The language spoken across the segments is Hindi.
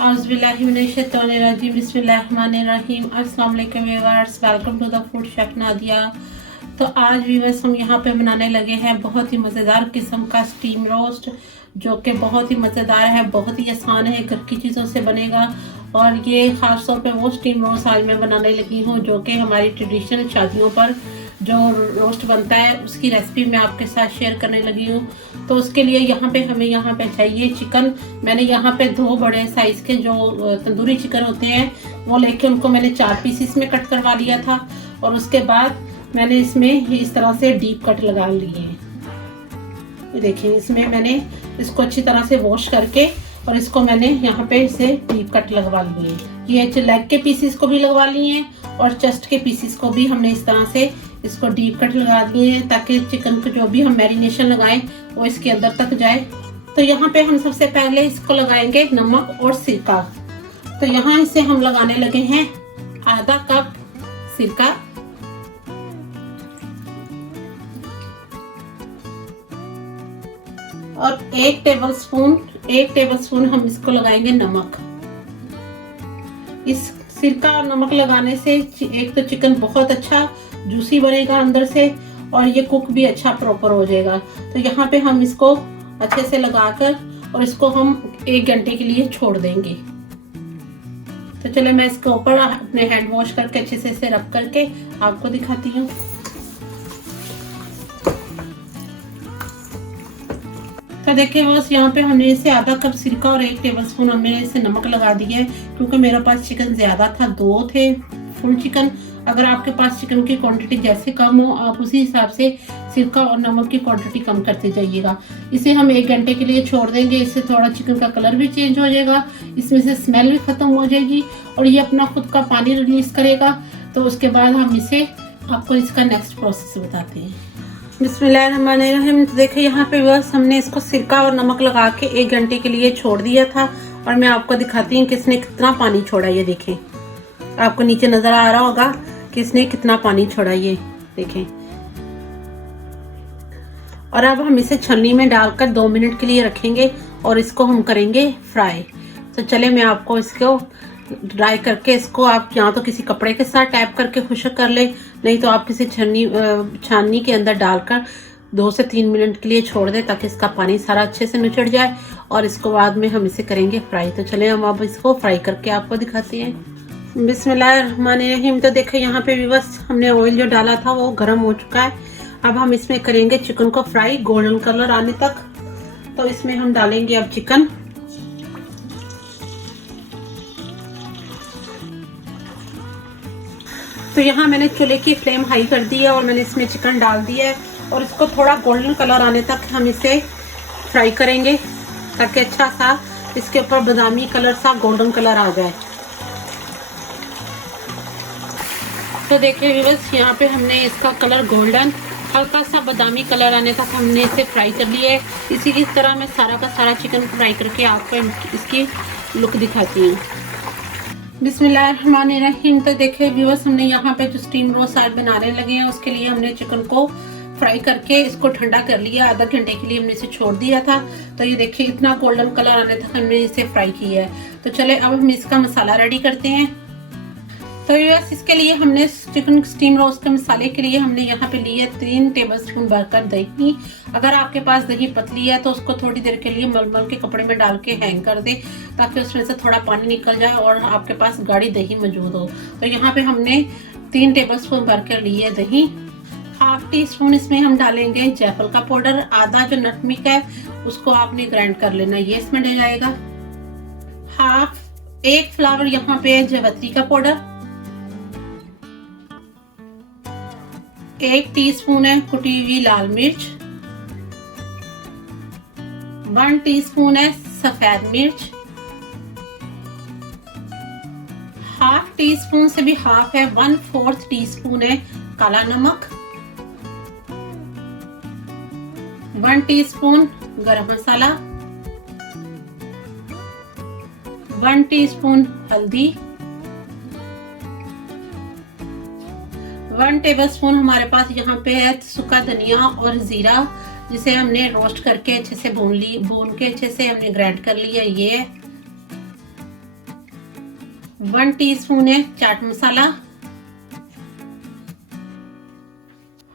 औज़ुबिल्लाहिमिनश्शैतानिर्रजीम बिस्मिल्लाहिर्रहमानिर्रहीम। अस्सलाम वालेकुम viewers, welcome to the food chef Nadia. तो आज व्यूअर्स हम यहाँ पे बनाने लगे हैं बहुत ही मज़ेदार किस्म का स्टीम रोस्ट, जो कि बहुत ही मज़ेदार है, बहुत ही आसान है, घर की चीज़ों से बनेगा। और ये ख़ास तौर पे वो स्टीम रोस्ट आज मैं बनाने लगी हूँ जो कि हमारी ट्रेडिशनल शादियों पर जो रोस्ट बनता है उसकी रेसिपी मैं आपके साथ शेयर करने लगी हूँ। तो उसके लिए हमें यहाँ पे चाहिए चिकन। मैंने यहाँ पे 2 बड़े साइज़ के जो तंदूरी चिकन होते हैं वो लेके उनको मैंने 4 पीसेस में कट करवा लिया था। और उसके बाद मैंने इसमें इस तरह से डीप कट लगा लिए हैं। ये देखिए, इसमें मैंने इसको अच्छी तरह से वॉश करके और इसको मैंने यहाँ पे इसे डीप कट लगवा लिए। ये लेग के पीसेस को भी लगवा लिए हैं और चेस्ट के पीसेस को भी हमने इस तरह से इसको डीप कट लगा दिए हैं, ताकि चिकन को जो भी हम मैरिनेशन लगाएं वो इसके अंदर तक जाए। तो यहाँ पे हम सबसे पहले इसको लगाएंगे नमक और सिरका। तो यहाँ इसे हम लगाने लगे हैं आधा कप सिरका, और 1 टेबलस्पून हम इसको लगाएंगे नमक। इस सिरका और नमक लगाने से एक तो चिकन बहुत अच्छा जूसी बनेगा अंदर से, और ये कुक भी अच्छा प्रॉपर हो जाएगा। तो यहाँ पे हम इसको अच्छे से लगाकर और इसको हम 1 घंटे के लिए छोड़ देंगे। तो चले मैं इसके ऊपर अपने हैंड वॉश करके अच्छे से इसे रब करके आपको दिखाती हूँ। तो देखिए बस यहाँ पे हमने इसे आधा कप सिरका और 1 टेबलस्पून हमने इसे नमक लगा दिया है, क्योंकि मेरे पास चिकन ज्यादा था, 2 थे फुल चिकन। अगर आपके पास चिकन की क्वांटिटी जैसे कम हो, आप उसी हिसाब से सिरका और नमक की क्वांटिटी कम करते जाइएगा। इसे हम 1 घंटे के लिए छोड़ देंगे। इससे थोड़ा चिकन का कलर भी चेंज हो जाएगा, इसमें से स्मेल भी खत्म हो जाएगी और ये अपना खुद का पानी रिलीज करेगा। तो उसके बाद हम इसे आपको इसका नेक्स्ट प्रोसेस बताते हैं। बिस्मिल्लाहिर्रहमानिर्रहीम। तो देखिए यहाँ पे बस हमने इसको सिरका और नमक लगा के 1 घंटे के लिए छोड़ दिया था, और मैं आपको दिखाती हूँ कि इसने कितना पानी छोड़ा। ये देखें, आपको नीचे नजर आ रहा होगा कि इसने कितना पानी छोड़ा, ये देखें। और अब हम इसे छन्नी में डालकर 2 मिनट के लिए रखेंगे और इसको हम करेंगे फ्राई। तो चले मैं आपको इसको ड्राई करके, इसको आप या तो किसी कपड़े के साथ टैप करके खुश्क कर ले, नहीं तो आप किसी छाननी के अंदर डालकर 2 से 3 मिनट के लिए छोड़ दें, ताकि इसका पानी सारा अच्छे से निचड़ जाए। और इसको बाद में हम इसे करेंगे फ्राई। तो चले हम अब इसको फ्राई करके आपको दिखाते हैं। बिस्मिल्लाहिर्रहमानिर्रहीम। तो देखो यहाँ पे भी बस हमने ऑयल जो डाला था वो गर्म हो चुका है। अब हम इसमें करेंगे चिकन को फ्राई गोल्डन कलर आने तक। तो इसमें हम डालेंगे अब चिकन। तो यहाँ मैंने चूल्हे की फ्लेम हाई कर दी है और मैंने इसमें चिकन डाल दिया है, और इसको थोड़ा गोल्डन कलर आने तक हम इसे फ्राई करेंगे, ताकि अच्छा सा इसके ऊपर बादामी कलर सा गोल्डन कलर आ जाए। तो देखिए व्यूअर्स, यहाँ पे हमने इसका कलर गोल्डन हल्का सा बादामी कलर आने तक हमने इसे फ्राई कर लिया है। इसी की तरह मैं सारा का सारा चिकन फ्राई करके आपको इसकी लुक दिखाती हूँ। बिस्मिल्लाहिर्रहमानिर्रहीम। तो देखिए व्यूअर्स, हमने यहाँ पे जो स्टीम रोस्ट आज बनाने लगे हैं उसके लिए हमने चिकन को फ्राई करके इसको ठंडा कर लिया। आधा घंटे के लिए हमने इसे छोड़ दिया था। तो ये देखिए इतना गोल्डन कलर आने तक हमने इसे फ्राई किया है। तो चले अब हम इसका मसाला रेडी करते हैं। तो व्यूअर्स, इसके लिए हमने चिकन स्टीम रोस्ट के मसाले के लिए हमने यहाँ पे लिए 3 टेबलस्पून भरकर दही। अगर आपके पास दही पतली है तो उसको थोड़ी देर के लिए मलमल के कपड़े में डाल के हैंग कर दे, ताकि उसमें से थोड़ा पानी निकल जाए और आपके पास गाढ़ी दही मौजूद हो। तो यहाँ पे हमने 3 टेबलस्पून भरकर ली है दही। 1/2 टीस्पून इसमें हम डालेंगे जायफल का पाउडर। आधा जो नटमेग है उसको आपने ग्राइंड कर लेना, ये इसमें डल जाएगा। 1 फ्लावर यहाँ पे जावित्री का पाउडर। 1 टीस्पून है कुटी हुई लाल मिर्च। 1 टीस्पून है सफेद मिर्च। 1/2 टीस्पून से भी हाफ है, 1/4 टीस्पून है काला नमक। 1 टीस्पून गरम मसाला। 1 टीस्पून हल्दी। 1 टेबलस्पून हमारे पास यहाँ पे है सूखा धनिया और जीरा, जिसे हमने रोस्ट करके अच्छे से भून के अच्छे से हमने ग्राइंड कर लिया। ये 1 टीस्पून है चाट मसाला,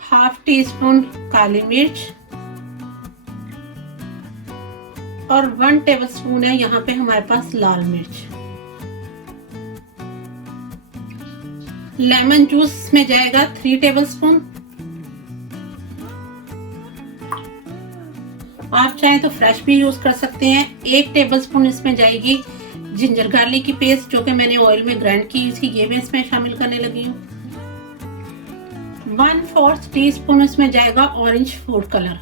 ½ टीस्पून काली मिर्च और 1 टेबलस्पून है यहाँ पे हमारे पास लाल मिर्च। लेमन जूस में जाएगा 3 टेबलस्पून। आप चाहें तो फ्रेश भी यूज कर सकते हैं। 1 टेबलस्पून इसमें जाएगी जिंजर गार्लिक की पेस्ट, जो कि मैंने ऑयल में ग्राइंड की थी, ये मैं इसमें शामिल करने लगी हूँ। 1/4 टीस्पून इसमें जाएगा ऑरेंज फूड कलर।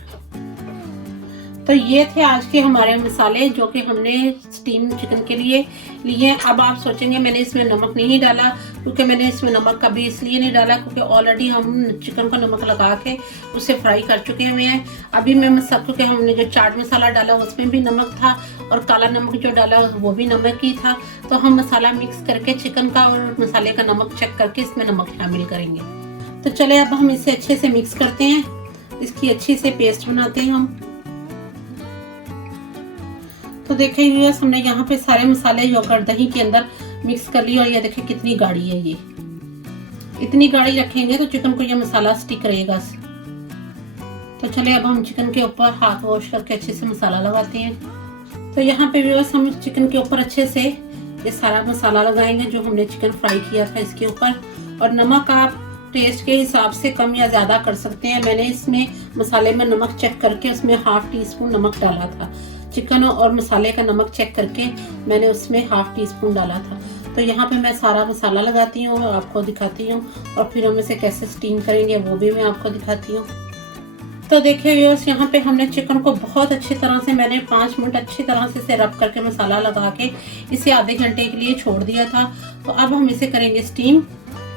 तो ये थे आज के हमारे मसाले जो कि हमने स्टीम चिकन के लिए लिए। अब आप सोचेंगे मैंने इसमें नमक नहीं डाला, क्योंकि मैंने इसमें नमक कभी इसलिए नहीं डाला क्योंकि ऑलरेडी हम चिकन को नमक लगा के उसे फ्राई कर चुके हुए हैं। अभी मैं क्योंकि हमने जो चाट मसाला डाला उसमें भी नमक था और काला नमक जो डाला वो भी नमक ही था। तो हम मसाला मिक्स करके चिकन का और मसाले का नमक चेक करके इसमें नमक शामिल करेंगे। तो चले अब हम इसे अच्छे से मिक्स करते हैं, इसकी अच्छी से पेस्ट बनाते हैं हम। तो देखिए व्यूअर्स, हमने यहाँ पे सारे मसाले योगर्ट दही के अंदर मिक्स कर लिया और ये देखिए कितनी गाढ़ी है। ये इतनी गाढ़ी रखेंगे तो चिकन को ये मसाला स्टिक रहेगा। तो चले अब हम चिकन के ऊपर हाथ वॉश करके अच्छे से मसाला लगाते हैं। तो यहाँ पे व्यूअर्स हम चिकन के ऊपर अच्छे से ये सारा मसाला लगाएंगे जो हमने चिकन फ्राई किया था इसके ऊपर। और नमक आप टेस्ट के हिसाब से कम या ज्यादा कर सकते हैं। मैंने इसमें मसाले में नमक चेक करके उसमें ½ टीस्पून नमक डाला था। चिकन और मसाले का नमक चेक करके मैंने उसमें ½ टीस्पून डाला था। तो यहाँ पे मैं सारा मसाला लगाती हूँ, आपको दिखाती हूँ और फिर हम इसे कैसे स्टीम करेंगे वो भी मैं आपको दिखाती हूँ। तो देखिए व्यूअर्स, यहाँ पे हमने चिकन को बहुत अच्छी तरह से मैंने 5 मिनट अच्छी तरह से इसे रब करके मसाला लगा के इसे आधे घंटे के लिए छोड़ दिया था। तो अब हम इसे करेंगे स्टीम।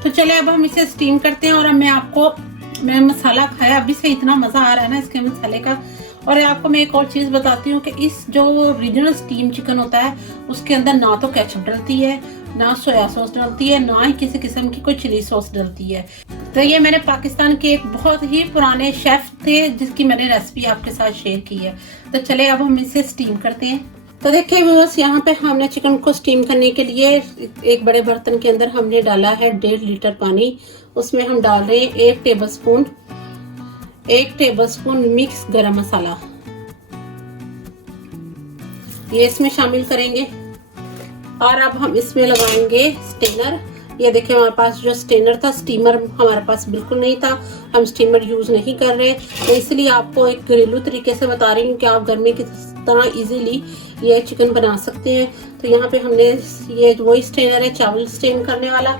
तो चले अब हम इसे स्टीम करते हैं। और अब मैं मसाला खाया अभी से इतना मजा आ रहा है ना इसके मसाले का। और आपको मैं एक और चीज बताती हूँ कि इस जो ओरिजिनल स्टीम चिकन होता है उसके अंदर ना तो केचप डलती है, ना सोया सॉस डलती है, ना ही किसी किस्म की कोई चिली सॉस डलती है। तो ये मैंने पाकिस्तान के एक बहुत ही पुराने शेफ थे जिसकी मैंने रेसिपी आपके साथ शेयर की है। तो चले अब हम इसे स्टीम करते हैं। तो देखिए व्यूअर्स, यहाँ पे हमने चिकन को स्टीम करने के लिए एक बड़े बर्तन के अंदर हमने डाला है 1.5 लीटर पानी। उसमें हम डाल रहे हैं 1 टेबलस्पून मिक्स गरम मसाला, ये इसमें शामिल करेंगे। और अब हम इसमें लगाएंगे स्टेनर। ये देखिए हमारे पास जो स्टेनर था, स्टीमर हमारे पास बिल्कुल नहीं था, हम स्टीमर यूज नहीं कर रहे। तो इसलिए आपको एक घरेलू तरीके से बता रही हूँ कि आप घर में किस तरह इजीली ये चिकन बना सकते हैं। तो यहाँ पे हमने ये वही स्टेनर है चावल स्टेन करने वाला।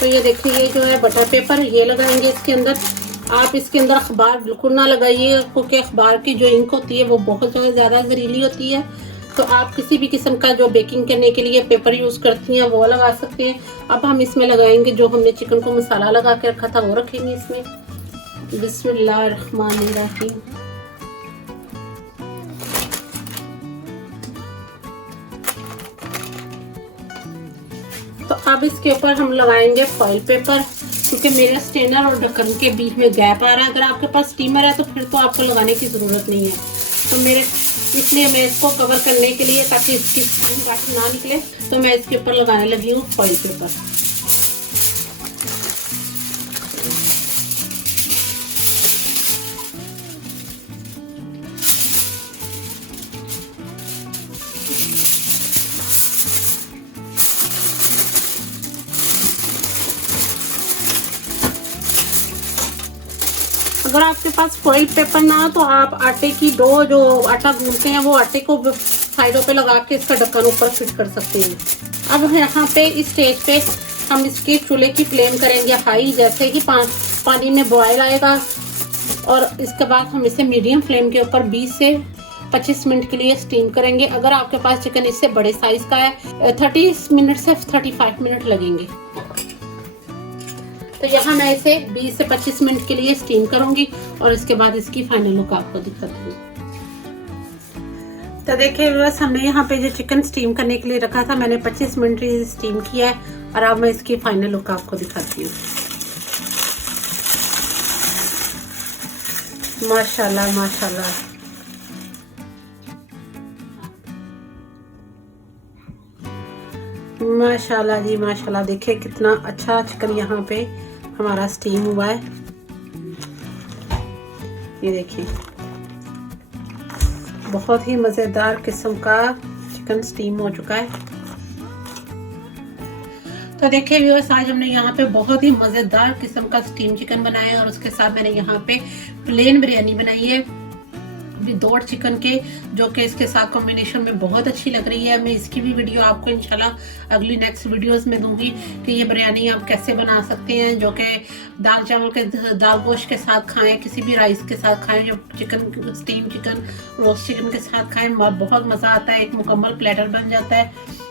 तो ये देखिए ये जो है बटर पेपर ये लगाएंगे इसके अंदर। आप इसके अंदर अखबार बिल्कुल ना लगाइए क्योंकि अखबार की जो इंक होती है वो बहुत ज़्यादा जहरीली होती है। तो आप किसी भी किस्म का जो बेकिंग करने के लिए पेपर यूज करती हैं वो लगा सकते हैं। अब हम इसमें लगाएंगे जो हमने चिकन को मसाला लगा के रखा था वो रखेंगे इसमें। बिस्मिल्लाहिर्रहमानिर्रहीम। तो अब इसके ऊपर हम लगाएंगे फॉइल पेपर, क्योंकि मेरे स्टेनर और ढक्कन के बीच में गैप आ रहा है। अगर आपके पास स्टीमर है तो फिर तो आपको लगाने की ज़रूरत नहीं है। तो इसलिए मैं इसको कवर करने के लिए, ताकि इसकी स्टीम बाहर ना निकले, तो मैं इसके ऊपर लगाने लगी हूँ फॉइल पेपर। अगर आपके पास फॉइल पेपर ना हो तो आप आटे की डो, जो आटा गूंथते हैं, वो आटे को साइडों पे लगा के इसका ढक्कन ऊपर फिट कर सकते हैं। अब यहाँ पे इस स्टेज पे हम इसके चूल्हे की फ्लेम करेंगे हाई, जैसे ही पानी में बॉयल आएगा। और इसके बाद हम इसे मीडियम फ्लेम के ऊपर 20 से 25 मिनट के लिए स्टीम करेंगे। अगर आपके पास चिकन इससे बड़े साइज का है 30 मिनट से 35 मिनट लगेंगे। तो यहाँ मैं इसे 20 से 25 मिनट के लिए स्टीम करूंगी और इसके बाद इसकी फाइनल लुक आपको दिखाती हूँ। तो देखिए बस हमने यहाँ पे जो चिकन स्टीम करने के लिए रखा था, मैंने 25 मिनट स्टीम किया है और अब मैं इसकी फाइनल लुक आपको दिखाती हूँ। माशाल्लाह माशाल्लाह। माशाल्लाह जी माशाल्लाह, देखिए कितना अच्छा चिकन यहाँ पे हमारा स्टीम हुआ है। ये देखिए बहुत ही मज़ेदार किस्म का चिकन स्टीम हो चुका है। तो देखिए व्यूअर्स, आज हमने यहाँ पे बहुत ही मज़ेदार किस्म का स्टीम चिकन बनाया है और उसके साथ मैंने यहाँ पे प्लेन बिरयानी बनाई है विदाउट चिकन के, जो कि इसके साथ कॉम्बिनेशन में बहुत अच्छी लग रही है। मैं इसकी भी वीडियो आपको इंशाल्लाह अगली नेक्स्ट वीडियोस में दूंगी कि ये बिरयानी आप कैसे बना सकते हैं, जो कि दाल चावल के दाल गोश्त के साथ खाएं, किसी भी राइस के साथ खाएं, जो chicken steam chicken roast chicken के साथ खाएं, बहुत मज़ा आता है, एक मुकम्मल प्लेटर बन जाता है।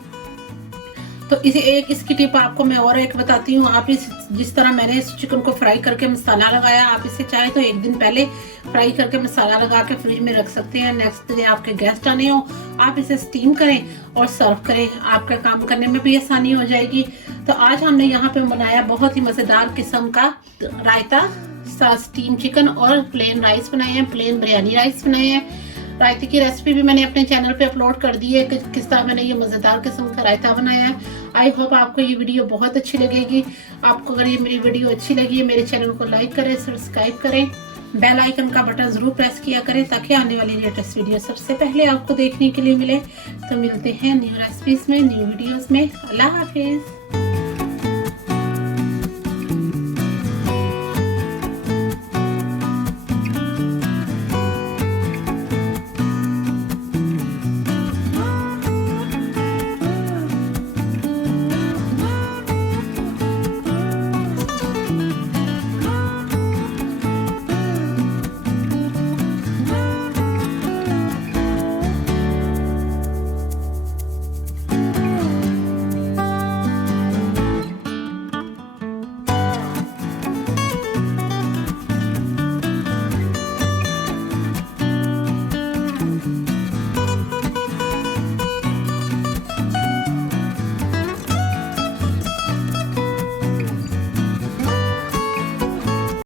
तो इसे इसकी टिप आपको मैं और एक बताती हूँ। आप जिस तरह मैंने इस चिकन को फ्राई करके मसाला लगाया, आप इसे चाहे तो एक दिन पहले फ्राई करके मसाला लगा के फ्रिज में रख सकते हैं। नेक्स्ट डे आपके गेस्ट आने हो, आप इसे स्टीम करें और सर्व करें, आपका काम करने में भी आसानी हो जाएगी। तो आज हमने यहाँ पे बनाया बहुत ही मज़ेदार किस्म का रायता, स्टीम चिकन और प्लेन राइस बनाए हैं, प्लेन बिरयानी राइस बनाए हैं। रायते की रेसिपी भी मैंने अपने चैनल पे अपलोड कर दी है कि किस तरह मैंने ये मज़ेदार किस्म का रायता बनाया है। आई होप आपको ये वीडियो बहुत अच्छी लगेगी। आपको अगर ये मेरी वीडियो अच्छी लगी है, मेरे चैनल को लाइक करें, सब्सक्राइब करें, बेल आइकन का बटन ज़रूर प्रेस किया करें ताकि आने वाली लेटेस्ट वीडियो सबसे पहले आपको देखने के लिए मिले। तो मिलते हैं न्यू रेसिपीज़ में, न्यू वीडियोज़ में। अल्लाह हाफिज़।